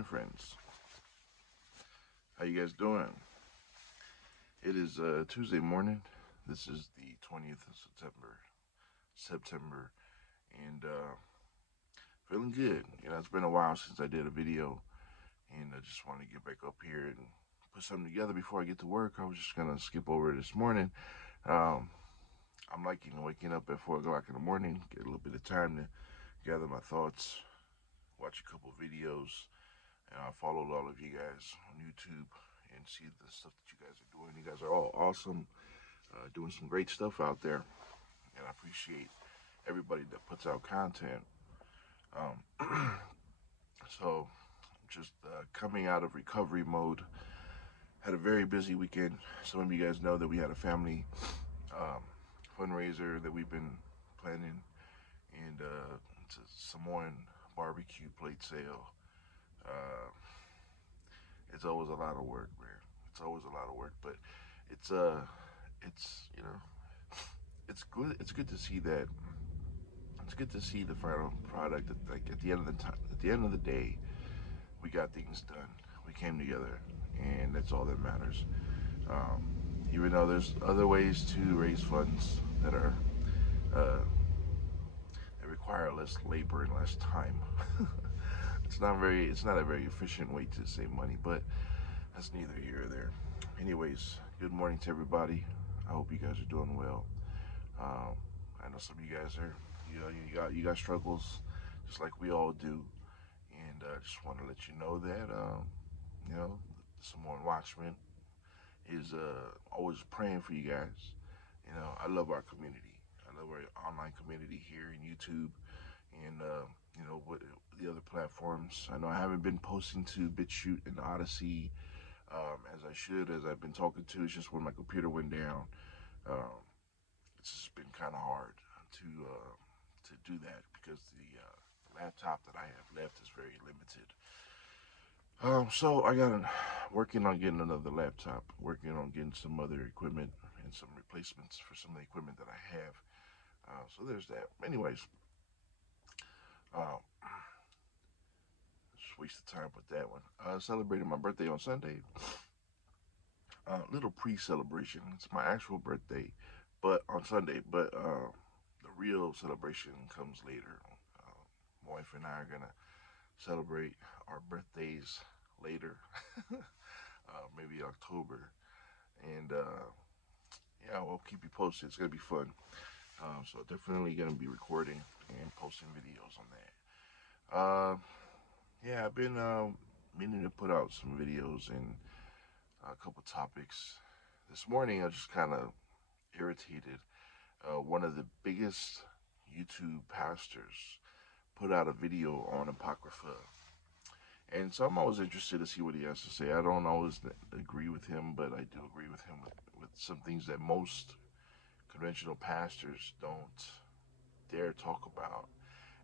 morning, friends. How you guys doing? It is Tuesday morning. This is the 20th of September, and feeling good. It's been a while since I did a video, and I just wanted to get back up here and put something together before I get to work. I was just gonna skip over this morning. Um, I'm liking waking up at 4 o'clock in the morning, get a little bit of time to gather my thoughts, watch a couple videos, and I followed all of you guys on YouTube and see the stuff that you guys are doing. You guys are all awesome, doing some great stuff out there, and I appreciate everybody that puts out content. Um, so, just coming out of recovery mode, had a very busy weekend. Some of you guys know that we had a family um, fundraiser that we've been planning, and it's a Samoan barbecue plate sale. Uh, it's always a lot of work, man. It's always a lot of work, but it's it's it's good. It's good to see that. It's good to see the final product. Like at the end of the time, at the end of the day, we got things done. We came together, and that's all that matters. Um, Even though there's other ways to raise funds that are uh, that require less labor and less time. It's not a very efficient way to save money, but that's neither here or there. Anyways, good morning to everybody. I hope you guys are doing well. Um, I know some of you guys are, you got struggles, just like we all do, and just want to let you know that, the Samoan Watchman is always praying for you guys. I love our community. I love our online community here in YouTube, and what the other platforms. I know I haven't been posting to BitChute and Odyssey as I should, as I've been talking to. It's just when my computer went down. Um, it's just been kind of hard to do that because the laptop that I have left is very limited. So I got working on getting another laptop, working on getting some other equipment and some replacements for some of the equipment that I have. So there's that. Anyways, uh, just wasted time with that one. Celebrated my birthday on Sunday. Little pre-celebration. It's my actual birthday, but on Sunday. But the real celebration comes later. My wife and I are gonna celebrate our birthdays later, maybe October, and yeah, we'll keep you posted. It's gonna be fun. So definitely gonna be recording and posting videos on that. Yeah, I've been meaning to put out some videos and a couple topics. This morning, I was just kind of irritated. One of the biggest YouTube pastors put out a video on Apocrypha. And so I'm always interested to see what he has to say. I don't always agree with him, but I do agree with him with some things that most conventional pastors don't dare talk about.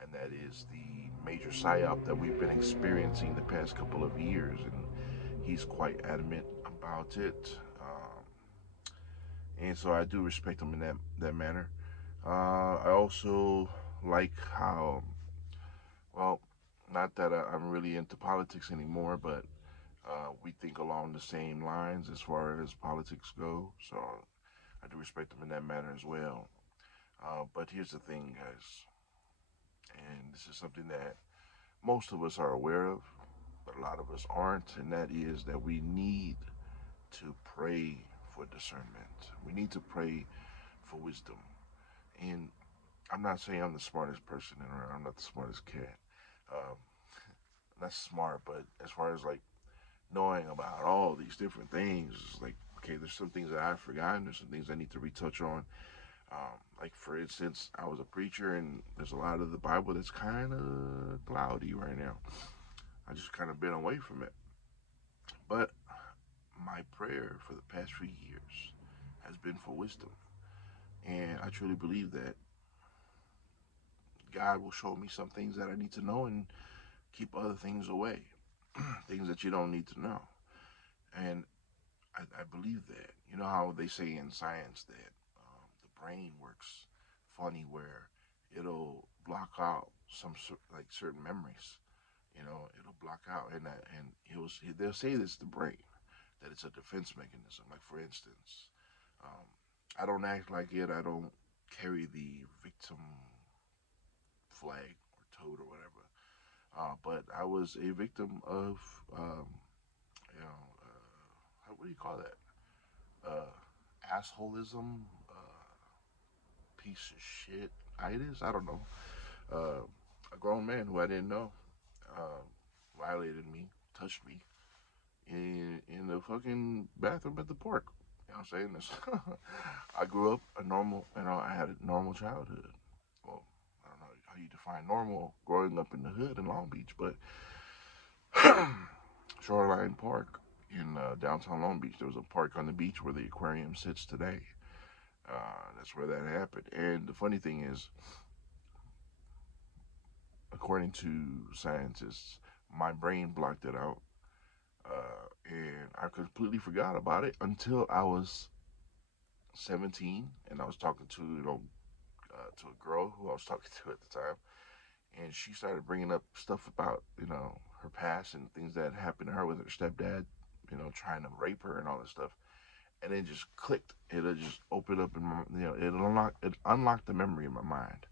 And that is the major psyop that we've been experiencing the past couple of years. And he's quite adamant about it. And so I do respect him in that manner. I also like how, well, not that I'm really into politics anymore, but we think along the same lines as far as politics go. So I do respect him in that manner as well. But here's the thing, guys, and this is something that most of us are aware of, but a lot of us aren't, and that is that we need to pray for discernment. We need to pray for wisdom. And I'm not saying I'm the smartest person in around. I'm not the smartest cat. Um, not smart, but as far as like knowing about all these different things, like, okay, there's some things that I've forgotten. There's some things I need to retouch on. Like for instance, I was a preacher, and there's a lot of the Bible that's kind of cloudy right now. I just kind of been away from it. But my prayer for the past few years has been for wisdom, and I truly believe that God will show me some things that I need to know and keep other things away, things that you don't need to know. And I believe that. You know how they say in science that the brain works funny, where it'll block out like certain memories. It'll block out, and they'll say this the brain, that it's a defense mechanism. Like for instance, um, I don't act like it. I don't carry the victim flag or toad or whatever. But I was a victim of, um, what do you call that? Assholism, piece of shit itis. I don't know. Uh, a grown man who I didn't know uh, violated me, touched me in the fucking bathroom at the park. You know what I'm saying? I grew up a normal, I had a normal childhood. Well, I don't know how you define normal growing up in the hood in Long Beach, but Shoreline Park in downtown Long Beach, there was a park on the beach where the aquarium sits today. That's where that happened. And the funny thing is, according to scientists, my brain blocked it out. And I completely forgot about it until I was 17, and I was talking to to a girl who I was talking to at the time, and she started bringing up stuff about her past and things that happened to her with her stepdad, trying to rape her and all this stuff, and it just clicked. It just opened up in my, it unlocked the memory in my mind,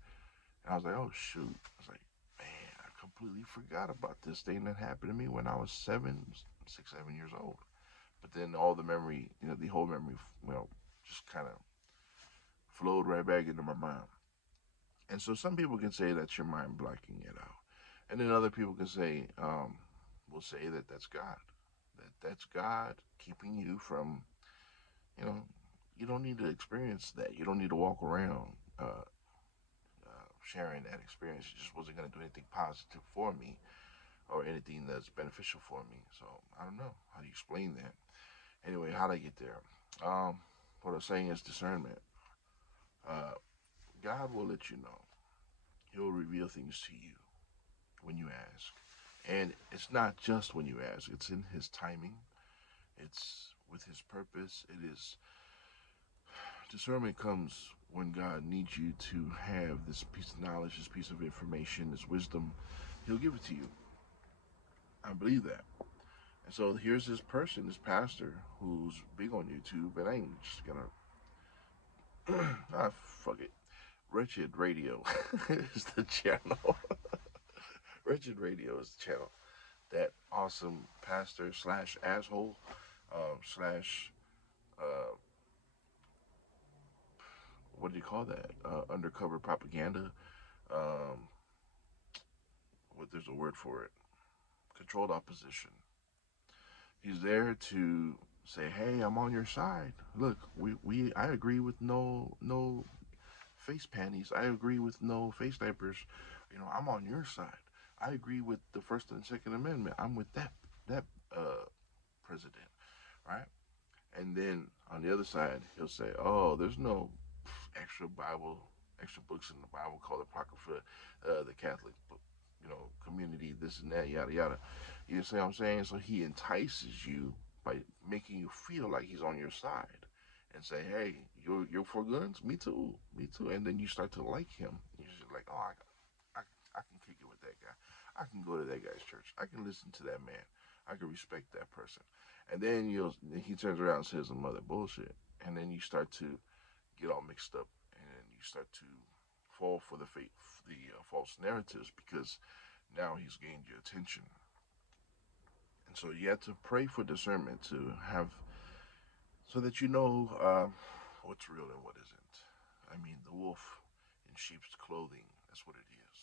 and I was like, oh shoot, I was like, man, I completely forgot about this thing that happened to me when I was 7 years old. But then all the memory, the whole memory, just kind of flowed right back into my mind. And so some people can say that's your mind blocking it out, and then other people can say, will say that that's God, that's God keeping you from, you know, you don't need to experience that. You don't need to walk around sharing that experience. It just wasn't going to do anything positive for me or anything that's beneficial for me. So I don't know how do you explain that. Anyway, how did I get there? What I'm saying is discernment. Uh, God will let you know. He'll reveal things to you when you ask. And it's not just when you ask, it's in His timing, it's with His purpose. It is discernment comes when God needs you to have this piece of knowledge, this piece of information, this wisdom. He'll give it to you. I believe that. And so here's this person, this pastor, who's big on YouTube, and I ain't just gonna, fuck it. Wretched Radio is the channel. Wretched Radio is the channel. That awesome pastor slash asshole slash what do you call that? Undercover propaganda. Um, what there's a word for it. Controlled opposition. He's there to say, "Hey, I'm on your side. Look, I agree with no face panties. I agree with no face diapers. I'm on your side. I agree with the First and Second Amendment. I'm with that president, right?" And then on the other side, he'll say, "Oh, there's no extra Bible, extra books in the Bible called Apocrypha, the Catholic community, this and that, yada yada." You see what I'm saying? So he entices you by making you feel like he's on your side, and say, "Hey, you're for guns? Me too, me too." And then you start to like him. You're just like, "Oh, I can kick it with that guy. I can go to that guy's church. I can listen to that man. I can respect that person." And then he turns around and says some other bullshit, and then you start to get all mixed up, and you start to fall for the false narratives, because now he's gained your attention. And so you have to pray for discernment to have, so that you know what's real and what isn't. I mean, the wolf in sheep's clothing. That's what it is.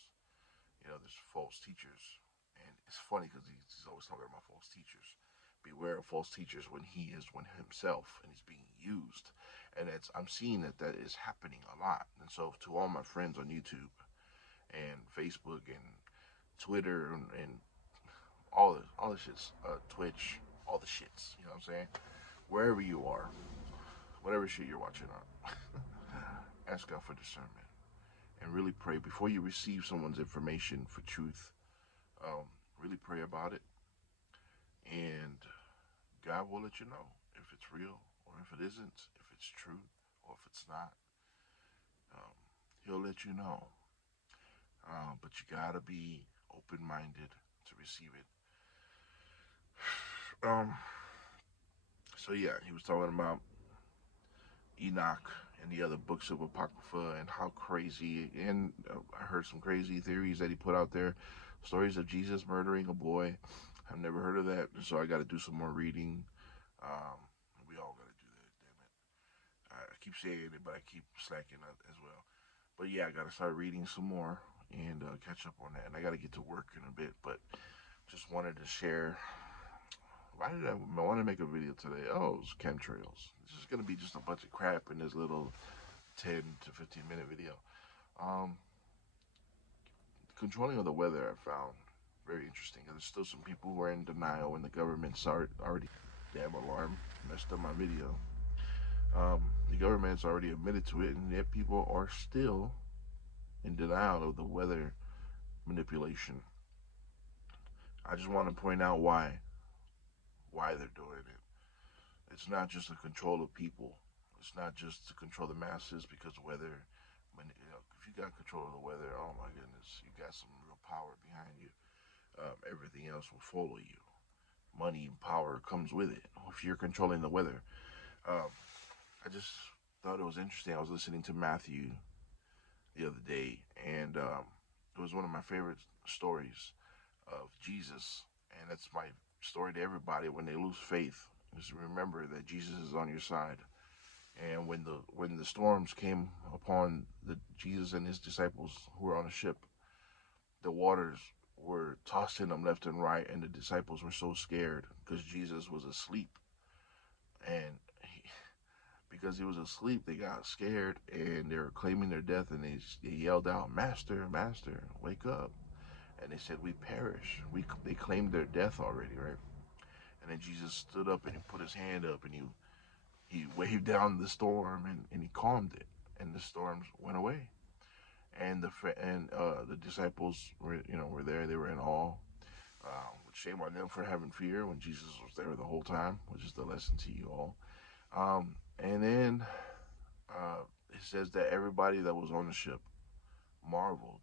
There's false teachers, and it's funny because he's always talking about false teachers. Beware of false teachers when he is one himself and he's being used, and I'm seeing that is happening a lot. And so, to all my friends on YouTube and Facebook and Twitter and all the shits, Twitch, all the shits. You know what I'm saying? Wherever you are, whatever shit you're watching on, ask God for discernment and really pray before you receive someone's information for truth. Um, really pray about it, and God will let you know if it's real or if it isn't, if it's true or if it's not. Um, he'll let you know. But you gotta be open-minded to receive it. Um, so yeah, he was talking about Enoch and the other books of Apocrypha and how crazy, and I heard some crazy theories that he put out there. Stories of Jesus murdering a boy. I've never heard of that, so I got to do some more reading. Um, we all got to do that, damn it. I keep saying it, but I keep slacking up as well. But yeah, I got to start reading some more and catch up on that. And I got to get to work in a bit, but just wanted to share. Why did I want to make a video today? Oh, it's chemtrails. This is gonna be just a bunch of crap in this little 10 to 15 minute video. Um, Controlling of the weather, I found very interesting. There's still some people who are in denial, and the government's already damn alarm messed up my video. The government's already admitted to it, and yet people are still in denial of the weather manipulation. I just want to point out why they're doing it. It's not just to control of people. It's not just to control the masses because weather. When if you got control of the weather, oh my goodness, you got some real power behind you. Everything else will follow you. Money and power comes with it. If you're controlling the weather, um, I just thought it was interesting. I was listening to Matthew the other day, and it was one of my favorite stories of Jesus, and that's my story to everybody when they lose faith. Just remember that Jesus is on your side. And when the storms came upon the Jesus and his disciples who were on a ship, the waters were tossing them left and right, and the disciples were so scared because Jesus was asleep, and because he was asleep, they got scared and they were claiming their death, and they yelled out, "Master, Master, wake up!" And they said, "We perish." They claimed their death already, right? And then Jesus stood up and he put his hand up and he waved down the storm and he calmed it, and the storms went away. And the disciples were there. They were in awe. Shame on them for having fear when Jesus was there the whole time, which is the lesson to you all. And then it says that everybody that was on the ship marveled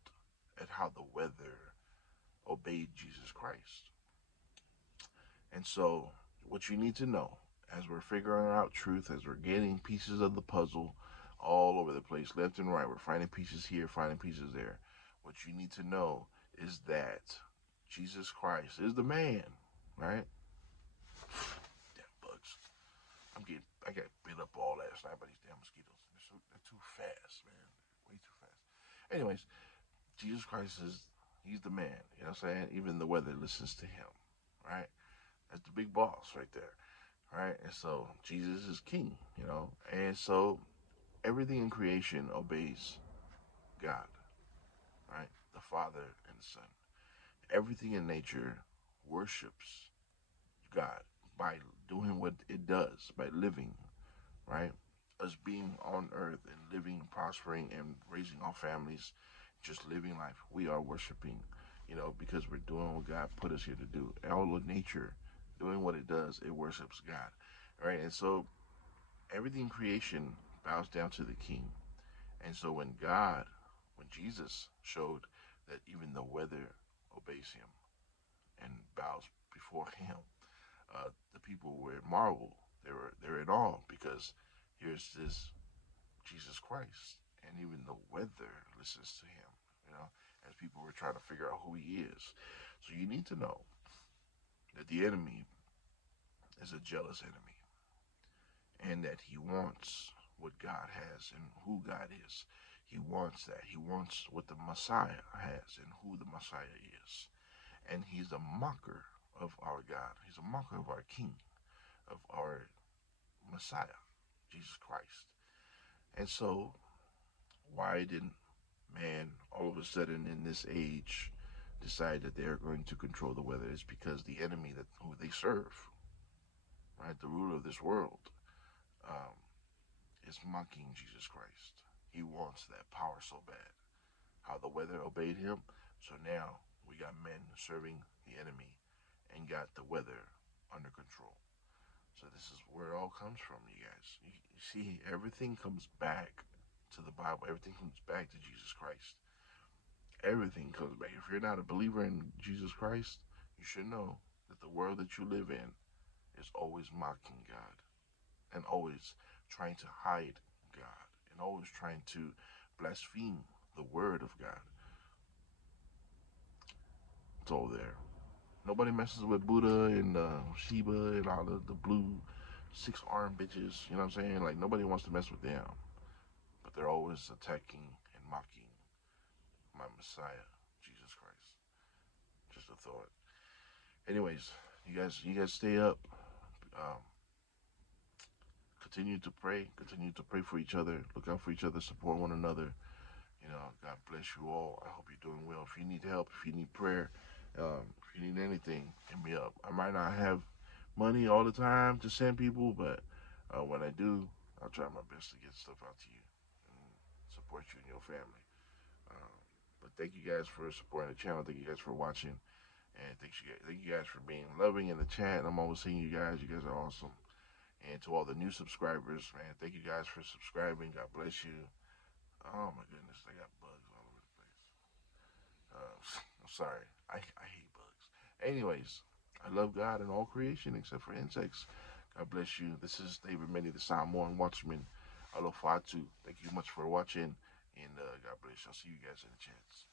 at how the weather obeyed Jesus Christ. And so, what you need to know as we're figuring out truth, as we're getting pieces of the puzzle all over the place, left and right, we're finding pieces here, finding pieces there. What you need to know is that Jesus Christ is the man, right? Damn bugs. I got bit up all last night by these damn mosquitoes. They're too fast, man. Way too fast. Anyways, Jesus Christ he's the man. You know what I'm saying? Even the weather listens to him, right? That's the big boss right there, right? And so Jesus is king, and so everything in creation obeys God, right? The Father and the Son. Everything in nature worships God by doing what it does, by living, right? Us being on earth and living, prospering, and raising our families, just living life. We are worshiping, because we're doing what God put us here to do. All of nature doing what it does, it worships God, right? And so everything in creation bows down to the King. And so when Jesus showed that even the weather obeys him and bows before him, the people were marveled. They were in awe because here's this Jesus Christ, and even the weather listens to him. As people were trying to figure out who he is. So you need to know that the enemy is a jealous enemy, and that he wants what God has and who God is. He wants that. He wants what the Messiah has and who the Messiah is. And he's a mocker of our God. He's a mocker of our King, of our Messiah, Jesus Christ. And so, why didn't man all of a sudden in this age decide that they're going to control the weather? It's because the enemy who they serve, right, the ruler of this world, um, is mocking Jesus Christ. He wants that power so bad. How the weather obeyed him. So now we got men serving the enemy and got the weather under control. So this is where it all comes from, you guys. You see, everything comes back to the Bible. Everything comes back to Jesus Christ. Everything comes back. If you're not a believer in Jesus Christ, you should know that the world that you live in is always mocking God and always trying to hide God and always trying to blaspheme the word of God. It's all there. Nobody messes with Buddha and Sheba and all the blue six-armed bitches. You know what I'm saying? Like, nobody wants to mess with them. But they're always attacking and mocking my Messiah, Jesus Christ. Just a thought. Anyways, you guys stay up. Um, continue to pray. Continue to pray for each other. Look out for each other. Support one another. God bless you all. I hope you're doing well. If you need help, if you need prayer, if you need anything, hit me up. I might not have money all the time to send people, but when I do, I'll try my best to get stuff out to you and support you and your family. Um, but thank you guys for supporting the channel. Thank you guys for watching. And thank you guys for being loving in the chat. I'm always seeing you guys. You guys are awesome. And to all the new subscribers, man, thank you guys for subscribing. God bless you. Oh my goodness, I got bugs all over the place. I'm sorry. I hate bugs. Anyways, I love God and all creation except for insects. God bless you. This is David Many, the Samoan Watchman. Aloha. Thank you much for watching. And God bless you. I'll see you guys in the chats.